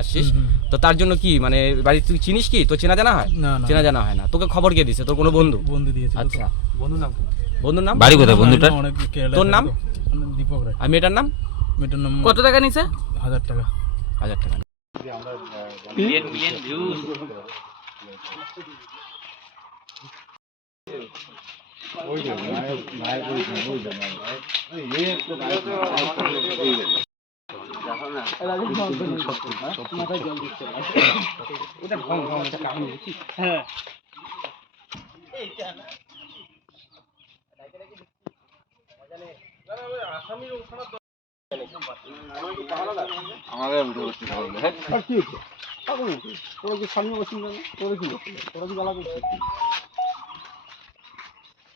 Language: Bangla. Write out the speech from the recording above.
আসছিস তো তার জন্য কি মানে বাড়ি তুই চিনিস কি? তো চেনা জানা হয়? চেনা জানা হয় না। তোকে খবর কে দিছে? তোর কোনো বন্ধু? বন্ধু দিয়েছে আচ্ছা। বন্ধুর নাম বন্ধুর নাম? বাড়ি কোথায় কেরালা তোর নাম? দীপক রায়। আর মেয়েটার নাম? মেয়েটার নাম কত টাকা নিছে? হাজার টাকা। হাজার টাকা। তোরা কি সামনে বসিস তোরা কি তোরা কি জ্বালা করছিস